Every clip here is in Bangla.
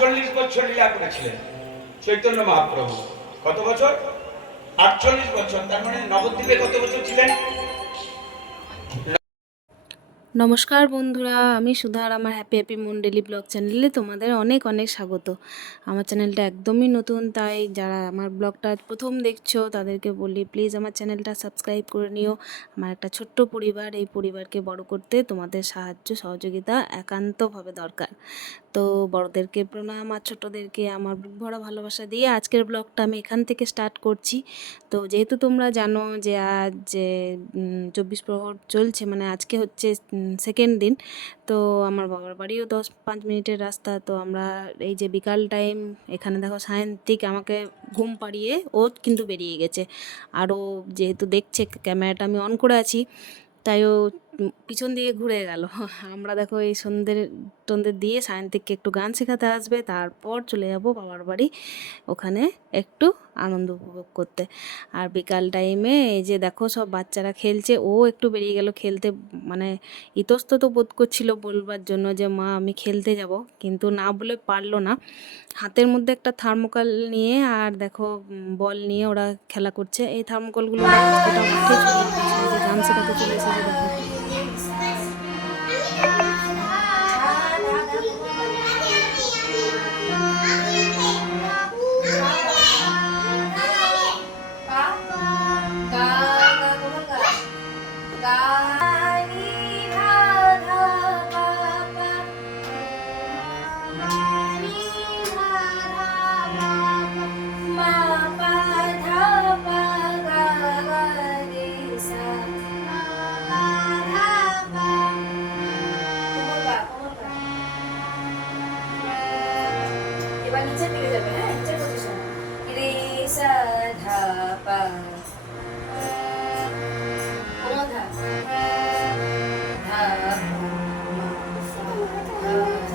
আটচল্লিশ বছর লীলা করেছিলেন। চৈতন্য মহাপ্রভু। কত বছর? আটচল্লিশ বছর। তার মানে নবদ্বীপে কত বছর ছিলেন? নমস্কার বন্ধুরা, আমি সুধার, আমার happy happy moon daily blog চ্যানেলে তোমাদের অনেক অনেক স্বাগত। আমার চ্যানেলটা একদমই নতুন, তাই যারা আমার ব্লগটা প্রথম দেখছ, তাদেরকে বলি প্লিজ আমার চ্যানেলটা সাবস্ক্রাইব করে নিও। আমার একটা ছোট্ট পরিবার, এই পরিবারকে বড় করতে তোমাদের সাহায্য, সহযোগিতা একান্তভাবে দরকার। তো বড়দেরকে প্রণাম আর ছোটোদেরকে আমার বুক ভরা ভালোবাসা দিয়ে আজকের ব্লগটা আমি এখান থেকে স্টার্ট করছি। তো যেহেতু তোমরা জানো যে আজ যে চব্বিশ প্রহর চলছে মানে আজকে হচ্ছে সেকেন্ড দিন, তো আমার বাবার বাড়িও দশ, পাঁচ মিনিটের রাস্তা, তো আমরা এই যে বিকাল টাইম এখানে দেখো সায়ন্তিক আমাকে ঘুম পাড়িয়ে ও কিন্তু বেরিয়ে গেছে। আরও যেহেতু দেখছে, ক্যামেরাটা আমি অন করে আছি, তাই ও পিছন দিকে ঘুরে গেল। আমরা দেখো এই সন্ধ্যের টন্দের দিয়ে সায়ন্তিককে একটু গান শেখাতে আসবে তারপর চলে যাব বাবার বাড়ি ওখানে একটু আনন্দ উপভোগ করতে। আর বিকাল টাইমে এই যে দেখো সব বাচ্চারা খেলছে ও একটু বেরিয়ে গেল খেলতে মানে ইতস্তত বোধ করছিল বলবার জন্য যে মা আমি খেলতে যাব। কিন্তু না বলে পারল না। হাতের মধ্যে একটা থার্মোকল নিয়ে আর দেখো বল নিয়ে ওরা খেলা করছে। এই থার্মোকলগুলো ওটা মাঠে চলে এসেছে, যে গান শেখাতে চলে এসেছে দেখো এবার নিচের দিকে যাবে হ্যাঁ নিচের পজিশন রে সা ধা পা কোমল ধা ধা ধা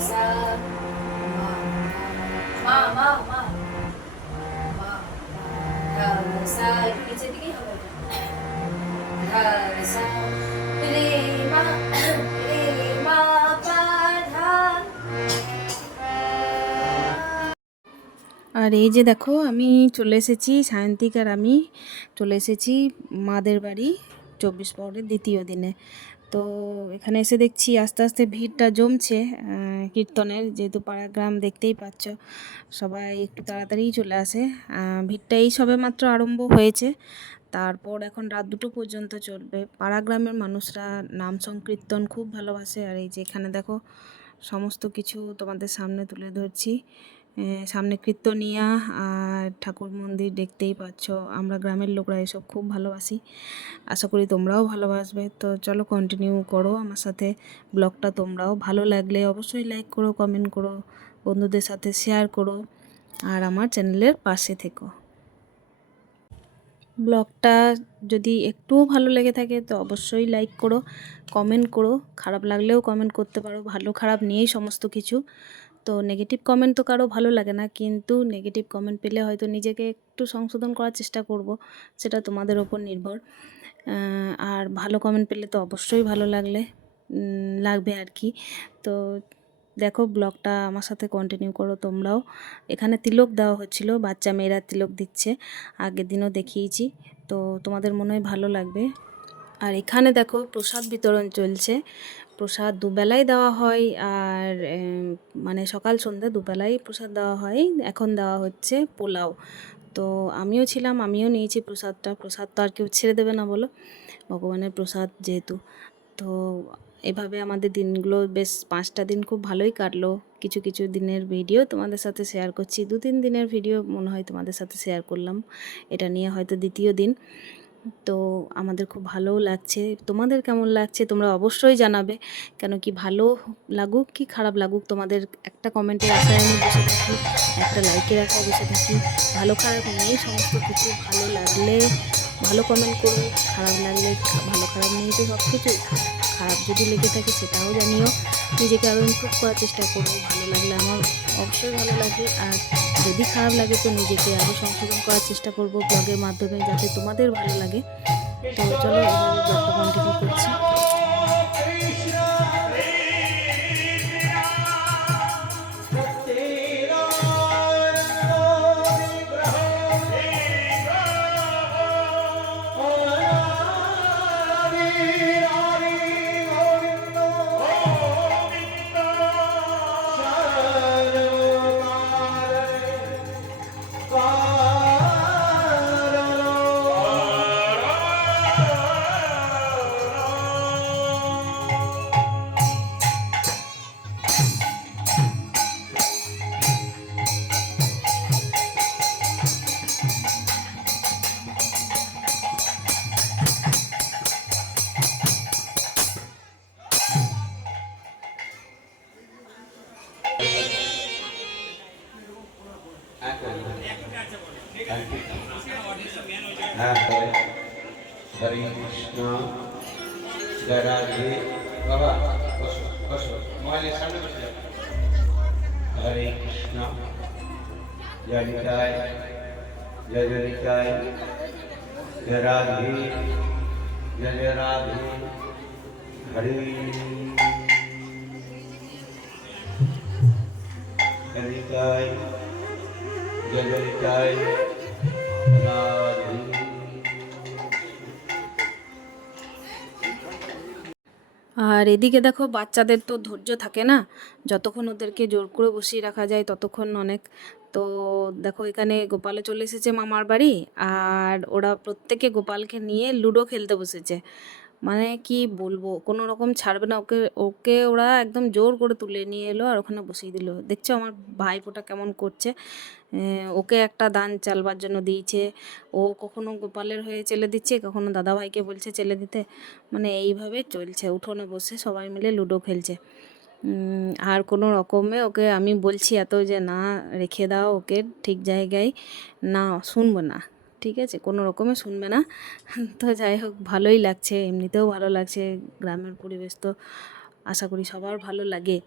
সা মা মা মা মা ধা সা নিচের দিকেই হবে ধা সা রে আর এই যে দেখো, আমি চলে এসেছি, সায়ন্তিক আর আমি চলে এসেছি মাদের বাড়ি চব্বিশ পরের দ্বিতীয় দিনে। তো এখানে এসে দেখছি আস্তে আস্তে ভিড়টা জমছে কীর্তনের যেহেতু পাড়া গ্রাম দেখতেই পাচ্ছ, সবাই একটু তাড়াতাড়িই চলে আসে। ভিড়টা এই সবে মাত্র আরম্ভ হয়েছে। তারপর এখন রাত দুটো পর্যন্ত চলবে। পাড়া গ্রামের মানুষরা নাম সংকীর্তন খুব ভালোবাসে। আর এই যে এখানে দেখো, সমস্ত কিছু তোমাদের সামনে তুলে ধরছি। সামনে কীর্তনিয়া আর ঠাকুর মন্দির দেখতেই পাচ্ছ। আমরা গ্রামের লোকরা এসব খুব ভালোবাসি। আশা করি তোমরাও ভালোবাসবে। তো চলো কন্টিনিউ করো আমার সাথে। ব্লগটা তোমরাও ভালো লাগলে অবশ্যই লাইক করো কমেন্ট করো, বন্ধুদের সাথে শেয়ার করো আর আমার চ্যানেলের পাশে থেকো। ব্লগটা যদি একটুও ভালো লেগে থাকে তো অবশ্যই লাইক করো কমেন্ট করো। খারাপ লাগলেও কমেন্ট করতে পারো। ভালো খারাপ নিয়েই সমস্ত কিছু। তো নেগেটিভ কমেন্ট তো কারও ভালো লাগে না, কিন্তু নেগেটিভ কমেন্ট পেলে হয়তো নিজেকে একটু সংশোধন করার চেষ্টা করব, সেটা তোমাদের ওপর নির্ভর। আর ভালো কমেন্ট পেলে তো অবশ্যই ভালো লাগলে লাগবে আর কি। তো দেখো ব্লগটা আমার সাথে কন্টিনিউ করো তোমরাও। এখানে তিলক দেওয়া হচ্ছিল, বাচ্চা মেয়েরা তিলক দিচ্ছে আগের দিনও দেখিয়েছি। তো তোমাদের মনে হয় ভালো লাগবে। আর এখানে দেখো প্রসাদ বিতরণ চলছে প্রসাদ দুবেলাই দেওয়া হয় আর মানে সকাল সন্ধ্যা দুবেলাই প্রসাদ দেওয়া হয়। এখন দেওয়া হচ্ছে পোলাও। তো আমিও ছিলাম, আমিও নিয়েছি প্রসাদটা। প্রসাদ তো আর কেউ ছেড়ে দেবে না বলো, ভগবানের প্রসাদ যেহেতু। তো এভাবে আমাদের দিনগুলো বেশ পাঁচটা দিন খুব ভালোই কাটলো। কিছু কিছু দিনের ভিডিও তোমাদের সাথে শেয়ার করছি। দু, তিন দিনের ভিডিও মনে হয় তোমাদের সাথে শেয়ার করলাম। এটা নিয়ে হয়তো দ্বিতীয় দিন। তো আমাদের খুব ভালোও লাগছে। তোমাদের কেমন লাগছে তোমরা অবশ্যই জানাবে। কেন কি ভালো লাগুক কি খারাপ লাগুক তোমাদের একটা কমেন্টের আশায় আমি বসে থাকি, একটা লাইকের আশায় বসে থাকি। ভালো খারাপ নিয়ে সমস্ত কিছু ভালো লাগলে ভালো কমেন্ট করো খারাপ লাগলে ভালো খারাপ নিয়ে তো সব কিছু খারাপ যদি লেগে থাকে সেটাও জানিও। নিজেকে আরও ইম্প্রুভ করার চেষ্টা করব ভালো লাগলে আমার অবশ্যই ভালো লাগে। আর যদি খারাপ লাগে তো নিজেকে আরও সংশোধন করার চেষ্টা করব ব্লগের মাধ্যমে যাতে তোমাদের ভালো লাগে। তো চলো এভাবে কন্টিনিউ করছি। हरे कृष्णा। जय निकाय, जय जय निकाय। जय राधे, जय जय राधे। हरे। जय निकाय, जय जय निकाय। राधे। আর এদিকে দেখো বাচ্চাদের তো ধৈর্য থাকে না। যতক্ষণ ওদেরকে জোর করে বসিয়ে রাখা যায় ততক্ষণ অনেক। তো দেখো এখানে গোপালে চলে এসেছে মামার বাড়ি আর ওরা প্রত্যেকে গোপালকে নিয়ে লুডো খেলতে বসেছে। মানে কি বলব, কোনো রকম ছাড়বে না। ওকে ওকে ওরা একদম জোর করে তুলে নিয়ে এলো আর ওখানে বসিয়ে দিল। দেখছ আমার ভাইপোটা কেমন করছে। ওকে একটা দান চালবার জন্য দিয়েছে। ও কখনো গোপালের হয়ে চেলে দিচ্ছে, কখনো দাদা ভাইকে বলছে চেলে দিতে। মানে এইভাবে চলছে, উঠোনে বসে সবাই মিলে লুডো খেলছে। আর কোনো রকমে ওকে আমি বলছি এত যে, না, রেখে দাও ওকে ঠিক জায়গায়। না, শুনব না। ঠিক আছে? কোনো রকমে শুনবে না। তো যাই হোক, ভালোই লাগছে। এমনিতেও ভালো লাগছে। গ্রামের পরিবেশ তো আশা করি সবার ভালো লাগে।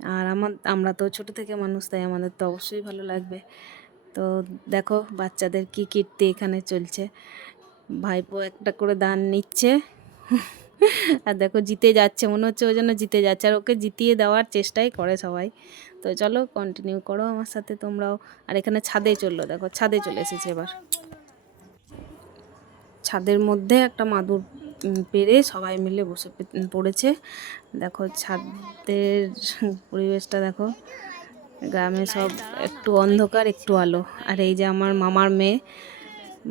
আর আমার, আমরা তো ছোট থেকে মানুষ, তাই আমাদের তো অবশ্যই ভালো লাগবে। তো দেখো, বাচ্চাদের কী কীর্তি এখানে চলছে। ভাইপো একটা করে দান নিচ্ছে। আর দেখো, জিতে যাচ্ছে। মনে হচ্ছে ও যেন জিতে যাচ্ছে। আর ওকে জিতিয়ে দেওয়ার চেষ্টাই করে সবাই। তো চলো কন্টিনিউ করো আমার সাথে তোমরাও। আর এখানে ছাদে চলল, দেখো, ছাদে চলে এসেছে এবার। ছাদের মধ্যে একটা মাদুর পেরে সবাই মিলে বসে পড়েছে। দেখো ছাদের পরিবেশটা দেখো। গ্রামে সব একটু অন্ধকার, একটু আলো। আর এই যে আমার মামার মেয়ে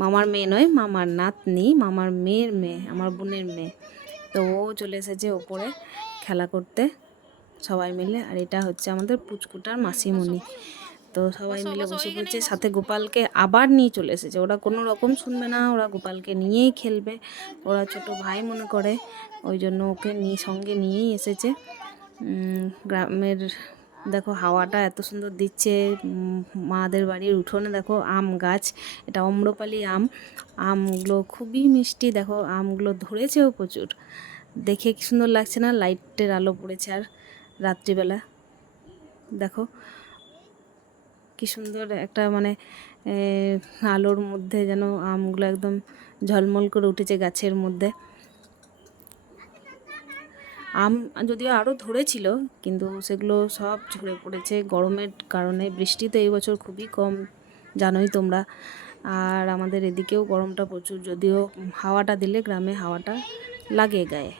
মামার মেয়ে নয়, মামার নাতনি, মামার মেয়ের মেয়ে, আমার বোনের মেয়ে। তো ও চলে এসেছে ওপরে খেলা করতে সবাই মিলে। আর এটা হচ্ছে আমাদের পুচকুটার মাসিমণি। তো সবাই মিলে বসে পড়ছে সাথে গোপালকে আবার নিয়ে চলে এসেছে। ওরা কোনো রকম শুনবে না ওরা গোপালকে নিয়েই খেলবে। ওরা ছোট ভাই মনে করে ওই জন্য ওকে নিয়ে সঙ্গে নিয়েই এসেছে। গ্রামের দেখো হাওয়াটা এত সুন্দর দিচ্ছে। মাদের বাড়ির উঠোনে দেখো আম গাছ এটা অম্রপালি আম। আমগুলো খুবই মিষ্টি দেখো আমগুলো ধরেছেও প্রচুর। দেখে কি সুন্দর লাগছে না? লাইটের আলো পড়েছে আর রাত্রিবেলা। দেখো কি সুন্দর একটা মানে আলোর মধ্যে যেন আমগুলো একদম ঝলমল করে উঠেছে গাছের মধ্যে। আম যদিও আরও ধরেছিল, কিন্তু সেগুলো সব ঝরে পড়েছে। গরমের কারণে বৃষ্টি তো এই বছর খুবই কম, জানোই তোমরা। আর আমাদের এদিকেও গরমটা প্রচুর, যদিও হাওয়াটা দিলে গ্রামে হাওয়াটা লাগে গায়ে।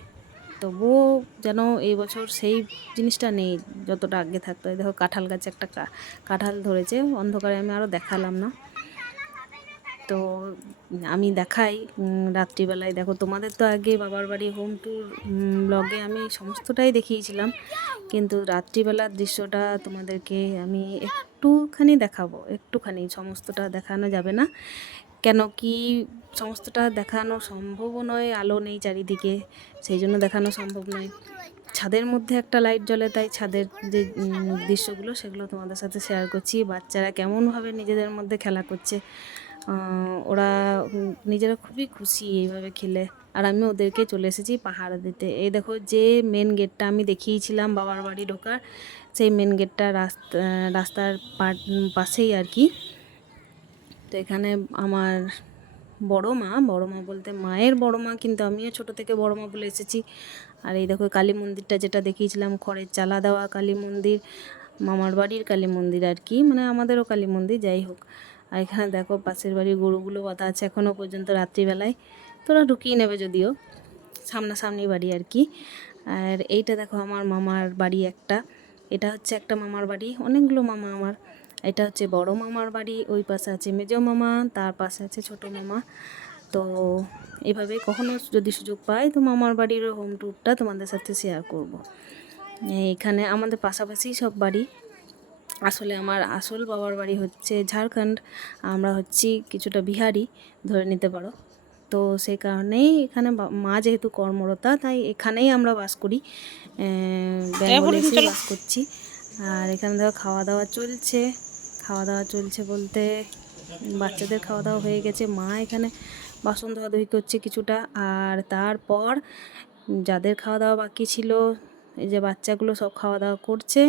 তবুও যেন এই বছর সেই জিনিসটা নেই যতটা আগে থাকতো। দেখো কাঁঠাল গাছে একটা কাঁঠাল ধরেছে, অন্ধকারে আমি আরও দেখালাম না। তো আমি দেখাই রাত্রিবেলায়। দেখো তোমাদের তো আগে বাবার বাড়ি হোম ট্যুর ব্লগে আমি সমস্তটাই দেখিয়েছিলাম। কিন্তু রাত্রিবেলার দৃশ্যটা তোমাদেরকে আমি একটুখানি দেখাবো। একটুখানি, সমস্তটা দেখানো যাবে না। কেন কি সমস্তটা দেখানো সম্ভবও নয়, আলো নেই চারিদিকে, সেই জন্য দেখানো সম্ভব নয়। ছাদের মধ্যে একটা লাইট জ্বলে, তাই ছাদের যে দৃশ্যগুলো সেগুলো তোমাদের সাথে শেয়ার করছি। বাচ্চারা কেমনভাবে নিজেদের মধ্যে খেলা করছে ওরা নিজেরা খুবই খুশি এইভাবে খেলে। আর আমি ওদেরকে চলে এসেছি পাহাড় দিতে। এই দেখো যে মেন গেটটা আমি দেখিয়েছিলাম বাবার বাড়ি ঢোকার, সেই মেন গেটটা রাস্তা রাস্তার পাশেই আর কি। তো এখানে আমার বড় মা বড় মা বলতে মায়ের বড় মা, কিন্তু আমিও ছোট থেকে বড় মা বলে এসেছি। আর এই দেখো, কালী মন্দিরটা যেটা দেখিয়েছিলাম, খড়ের চালা দেওয়া কালী মন্দির, মামার বাড়ির কালী মন্দির আর কি মানে আমাদেরও কালী মন্দির, যাই হোক। আর এখানে দেখো, পাশের বাড়ির গরুগুলো বাঁধা আছে এখনও পর্যন্ত রাত্রিবেলায় তোরা ঢুকিয়ে নেবে যদিও, সামনাসামনি বাড়ি আর কি। আর এইটা দেখো, আমার মামার বাড়ি একটা, এটা হচ্ছে একটা মামার বাড়ি, অনেকগুলো মামা আমার। এটা হচ্ছে বড় মামার বাড়ি ওই পাশে আছে মেজো মামা তার পাশে আছে ছোট মামা। তো এভাবে কখনো যদি সুযোগ পাই তো মামার বাড়ির হোম ট্যুরটা তোমাদের সাথে শেয়ার করব। এখানে আমাদের পাশাপাশি সব বাড়ি। আসলে আমার আসল বাবার বাড়ি হচ্ছে ঝাড়খণ্ড আমরা হচ্ছি কিছুটা বিহারি ধরে নিতে পারো। তো সেই কারণেই এখানে মা যেহেতু কর্মরতা তাই এখানেই আমরা বাস করি। বেঙ্গলে বাস করছি। আর এখানে দেখো খাওয়া দাওয়া চলছে। খাওয়া দাওয়া চলছে বলতে বাচ্চাদের খাওয়া দাওয়া হয়ে গেছে। মা এখানে বাসন ধোয়াধুয়ি করছে কিছুটা। আর তারপর যাদের খাওয়া দাওয়া বাকি ছিল, এই যে বাচ্চাগুলো সব খাওয়া দাওয়া করছে।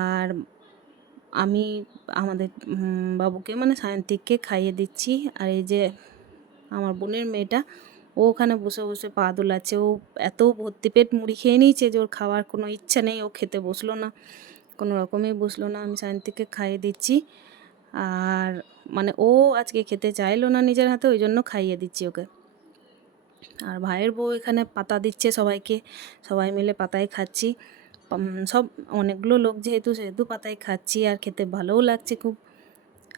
আর আমি আমাদের বাবুকে মানে সায়ন্তিককে খাইয়ে দিচ্ছি। আর এই যে আমার বোনের মেয়েটা, ও ওখানে বসে বসে পা দোলাচ্ছে। ও এত ভর্তি পেট মুড়ি খেয়ে নিয়েছে যে ওর খাওয়ার কোনো ইচ্ছা নেই, ও খেতে বসল না। কোনো রকমই বসল না। আমি সায়ন্তিককে খাইয়ে দিচ্ছি। আর মানে ও আজকে খেতে চাইলো না নিজের হাতে, ওই জন্য খাইয়ে দিচ্ছি ওকে। আর ভাইয়ের বউ এখানে পাতা দিচ্ছে সবাইকে। সবাই মিলে পাতায় খাচ্ছি। সব অনেকগুলো লোক যেহেতু, সেহেতু পাতায় খাচ্ছি আর খেতে ভালোও লাগছে খুব।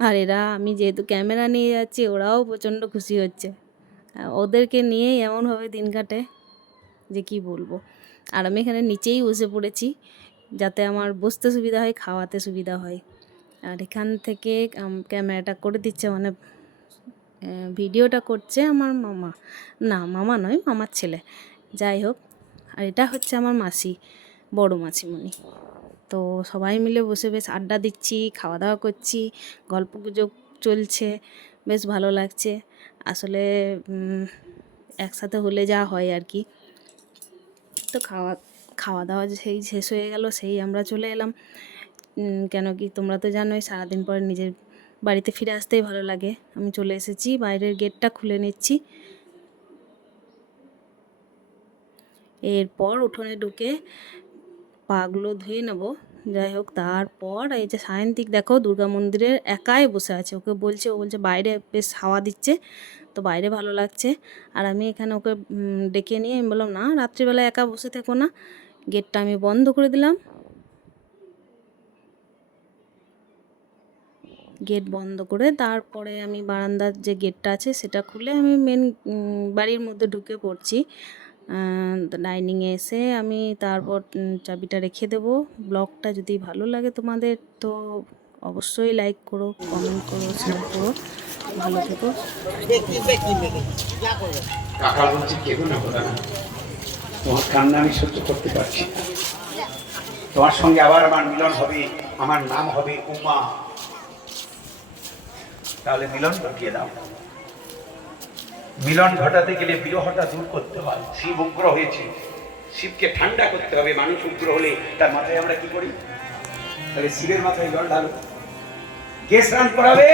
আর এরা, আমি যেহেতু ক্যামেরা নিয়ে যাচ্ছি, ওরাও প্রচণ্ড খুশি হচ্ছে। ওদেরকে নিয়েই এমনভাবে দিন কাটে যে কি বলব। আর আমি এখানে নিচেই বসে পড়েছি। যাতে আমার বসতে সুবিধা হয়, খাওয়াতে সুবিধা হয়। আর এখান থেকে ক্যামেরাটা করে দিচ্ছে মানে ভিডিওটা করছে আমার মামা। না, মামা নয়, মামার ছেলে। যাই হোক, আর এটা হচ্ছে আমার মাসি, বড় মাসিমণি। তো সবাই মিলে বসে বেশ আড্ডা দিচ্ছি খাওয়া দাওয়া করছি গল্প গুজব চলছে, বেশ ভালো লাগছে। আসলে একসাথে হলে যা হয় আর কি। তো খাওয়া খাওয়া দাওয়া সেই শেষ হয়ে গেল, সেই আমরা চলে এলাম। কেন কি তোমরা তো জানোই সারাদিন পরে নিজের বাড়িতে ফিরে আসতেই ভালো লাগে। আমি চলে এসেছি, বাইরের গেটটা খুলে নিচ্ছি। এরপর উঠোনে ঢুকে পাগুলো ধুয়ে নেব। যাই হোক, তারপর এই যে সায়ন্তিক, দেখো দুর্গা মন্দিরের একাই বসে আছে। ওকে বলছে, ও বলছে, বাইরে বেশ হাওয়া দিচ্ছে, তো বাইরে ভালো লাগছে। আর আমি এখানে ওকে ডেকে নিয়ে আমি বললাম, না রাত্রিবেলা একা বসে থেকো না। গেটটা আমি বন্ধ করে দিলাম। গেট বন্ধ করে তারপরে আমি বারান্দার যে গেটটা আছে সেটা খুলে আমি মেন বাড়ির মধ্যে ঢুকে পড়ছি। ডাইনিংয়ে এসে আমি তারপর চাবিটা রেখে দেব। ব্লগটা যদি ভালো লাগে তোমাদের তো অবশ্যই লাইক করো কমেন্ট করো শেয়ার করো। ভালো থেকো। তোমার কান্না আমি সহ্য করতে পারছি তোমার সঙ্গে আবার আমার মিলন হবে, আমার নাম হবে উমা। তাহলে মিলন ঘটিয়ে দাও। মিলন ঘটাতে গেলে বিরহটা দূর করতে হয়। শিব উগ্র হয়েছে। শিবকে ঠান্ডা করতে হবে। মানুষ উগ্র হলে তার মাথায় আমরা কি করি? তাহলে শিবের মাথায় জল ঢালো। কে স্নান করাবে।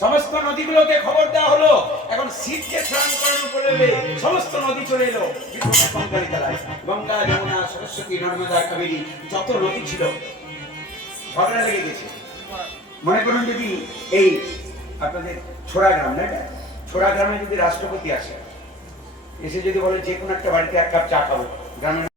সমস্ত নদীগুলোকে খবর দেওয়া হলো। এখন শিবকে স্নান করানো করবে সমস্ত নদী চলে এলো। গঙ্গারি গঙ্গা, যমুনা, সরস্বতী, নর্মদা, কাবেরী, যত নদী ছিল ঝগড়া লেগে গেছে। মনে করুন যদি এই আপনাদের ছোড়া গ্রাম, না এটা? ছোড়া গ্রামে যদি রাষ্ট্রপতি আসে, এসে যদি বলে যে কোনো একটা বাড়িতে এক কাপ চা খাব, গ্রামের